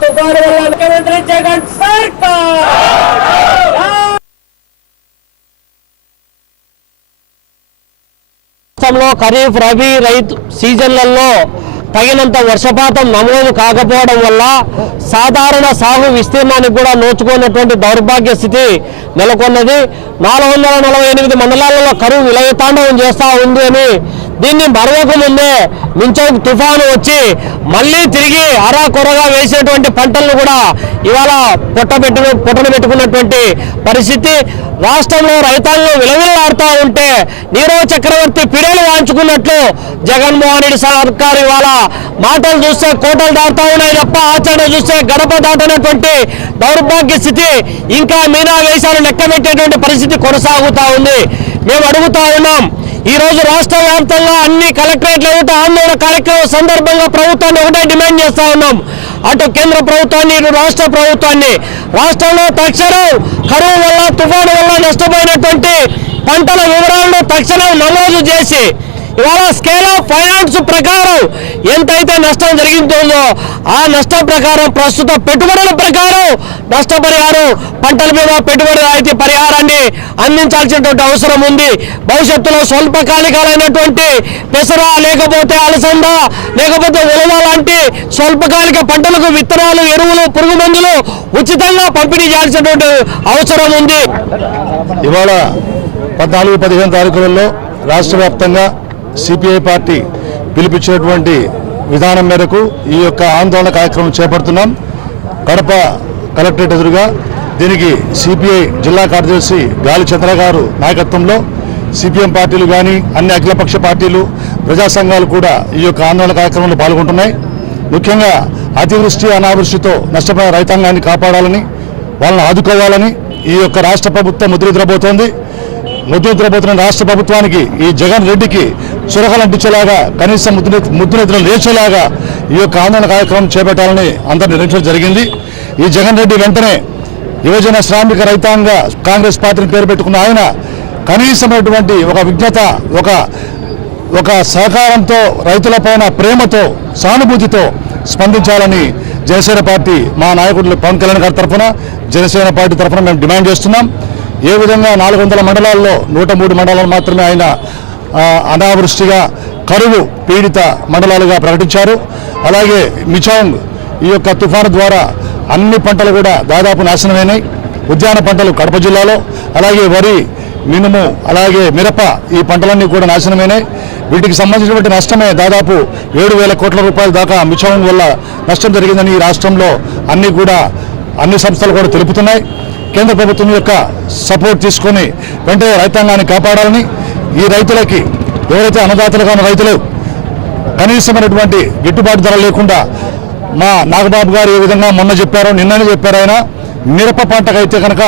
తుఫాను వల్ల ముఖ్యమంత్రి జగన్ సర్కార్! రాష్ట్రంలో ఖరీఫ్ రబీ రైతు సీజన్లలో తగినంత వర్షపాతం నమోదు కాకపోవడం వల్ల సాధారణ సాగు విస్తీర్ణానికి కూడా నోచుకున్నటువంటి దౌర్భాగ్య స్థితి నెలకొన్నది. నాలుగు వందల నలభై ఎనిమిది మండలాలలో కరువు విలయతాండవం చేస్తూ ఉంది అని దీన్ని మరవక ముందే మించౌక్ తుఫాను వచ్చి మళ్ళీ తిరిగి అరా కొరగా వేసేటువంటి పంటలను కూడా ఇవాళ పొట్టబెట్టు పొట్టను పెట్టుకున్నటువంటి పరిస్థితి. రాష్ట్రంలో రైతాంగం విలవిలాడుతూ ఉంటే నీరవ చక్రవర్తి పిడేలు వాంచుకున్నట్లు జగన్మోహన్ రెడ్డి సర్కార్ ఇవాళ మాటలు చూస్తే కోటలు దాటుతా ఉన్నాయి తప్ప ఆచరణ చూస్తే గడప దాటనటువంటి దౌర్భాగ్య స్థితి ఇంకా మీనా వేషాలు లెక్క పెట్టేటువంటి పరిస్థితి కొనసాగుతూ ఉంది. మేము అడుగుతా ఉన్నాం ఈ రోజు రాష్ట్ర వ్యాప్తంగా అన్ని కలెక్టరేట్ల ఎదుట ఆందోళన కార్యక్రమం సందర్భంగా ప్రభుత్వాన్ని ఒకటే డిమాండ్ చేస్తా ఉన్నాం. అటు కేంద్ర ప్రభుత్వాన్ని ఇటు రాష్ట్ర ప్రభుత్వాన్ని. రాష్ట్రంలో తక్షణం కరువు వల్ల తుఫాను వల్ల నష్టపోయినటువంటి పంటల వివరాలను తక్షణం నమోదు చేసి ఇవాళ స్కేల్ ఆఫ్ ఫైనాన్స్ ప్రకారం ఎంతైతే నష్టం జరిగిందో ఆ నష్టం ప్రకారం ప్రస్తుత పెట్టుబడుల ప్రకారం నష్టపరిహారం పంటల మీద పెట్టుబడి రాయితీ పరిహారాన్ని అందించాల్సినటువంటి అవసరం ఉంది. భవిష్యత్తులో స్వల్పకాలికాలైనటువంటి పెసర లేకపోతే అలసంద లేకపోతే ఉలవ లాంటి స్వల్పకాలిక పంటలకు విత్తనాలు ఎరువులు పురుగు మందులు ఉచితంగా పంపిణీ చేయాల్సినటువంటి అవసరం ఉంది. ఇవాళ పద్నాలుగు పదిహేను తారీఖులలో రాష్ట్ర వ్యాప్తంగా సిపిఐ పార్టీ పిలిపించినటువంటి విధానం మేరకు ఈ యొక్క ఆందోళన కార్యక్రమం చేపడుతున్నాం. కడప కలెక్టరేట్ ఎదురుగా దీనికి సిపిఐ జిల్లా కార్యదర్శి గాలి చంద్ర గారు నాయకత్వంలో సిపిఎం పార్టీలు కానీ అన్ని అఖిలపక్ష పార్టీలు ప్రజా సంఘాలు కూడా ఈ యొక్క ఆందోళన కార్యక్రమంలో పాల్గొంటున్నాయి. ముఖ్యంగా అతివృష్టి అనావృష్టితో నష్టపోయిన రైతాంగాన్ని కాపాడాలని వాళ్ళని ఆదుకోవాలని ఈ యొక్క రాష్ట్ర ప్రభుత్వం ముద్రిద్రబోతోంది ముద్రిద్రబోతున్న రాష్ట్ర ప్రభుత్వానికి ఈ జగన్ రెడ్డికి చురకలు అంటించేలాగా కనీసం ముద్దు ముద్దునిద్రలు లేచేలాగా ఈ యొక్క ఆందోళన కార్యక్రమం చేపట్టాలని అందరు నిర్ణయించడం జరిగింది. ఈ జగన్ రెడ్డి వెంటనే యువజన శ్రామిక రైతాంగ కాంగ్రెస్ పార్టీని పేరు పెట్టుకున్న ఆయన కనీసమైనటువంటి ఒక విజ్ఞత ఒక ఒక సహకారంతో రైతులపైన ప్రేమతో సానుభూతితో స్పందించాలని జనసేన పార్టీ మా నాయకుడు పవన్ కళ్యాణ్ గారి తరఫున జనసేన పార్టీ తరఫున మేము డిమాండ్ చేస్తున్నాం. ఏ విధంగా నాలుగు వందల మండలాల్లో నూట మూడు మండలాలు మాత్రమే ఆయన అనావృష్టిగా కరువు పీడిత మండలాలుగా ప్రకటించారు. అలాగే మిచాంగ్ ఈ యొక్క తుఫాను ద్వారా అన్ని పంటలు కూడా దాదాపు నాశనమైనాయి. ఉద్యాన పంటలు కడప జిల్లాలో అలాగే వరి మినుము అలాగే మిరప ఈ పంటలన్నీ కూడా నాశనమైనాయి. వీటికి సంబంధించినటువంటి నష్టమే దాదాపు ఏడు వేల కోట్ల రూపాయల దాకా మిచౌన్ వల్ల నష్టం జరిగిందని ఈ రాష్ట్రంలో అన్నీ కూడా అన్ని సంస్థలు కూడా తెలుపుతున్నాయి. కేంద్ర ప్రభుత్వం యొక్క సపోర్ట్ తీసుకొని వెంటనే రైతాంగాన్ని కాపాడాలని ఈ రైతులకి ఎవరైతే అన్నదాతలుగా ఉన్న రైతులు కనీసమైనటువంటి గిట్టుబాటు ధర లేకుండా మా నాగబాబు గారు ఏ విధంగా మొన్న చెప్పారో నిన్ననే చెప్పారు ఆయన మిరప పంటకైతే కనుక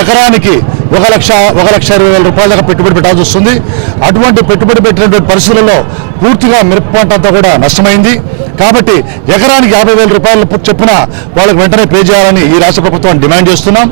ఎకరానికి ఒక లక్ష ఒక లక్ష ఇరవై వేల రూపాయల దాకా పెట్టుబడి పెట్టాల్సి వస్తుంది. అటువంటి పెట్టుబడి పెట్టినటువంటి పరిస్థితుల్లో పూర్తిగా మిరప పంట అంతా కూడా నష్టమైంది. కాబట్టి ఎకరానికి యాభై వేల రూపాయలు చొప్పున వాళ్ళకి వెంటనే పే చేయాలని ఈ రాష్ట్ర ప్రభుత్వాన్ని డిమాండ్ చేస్తున్నాం.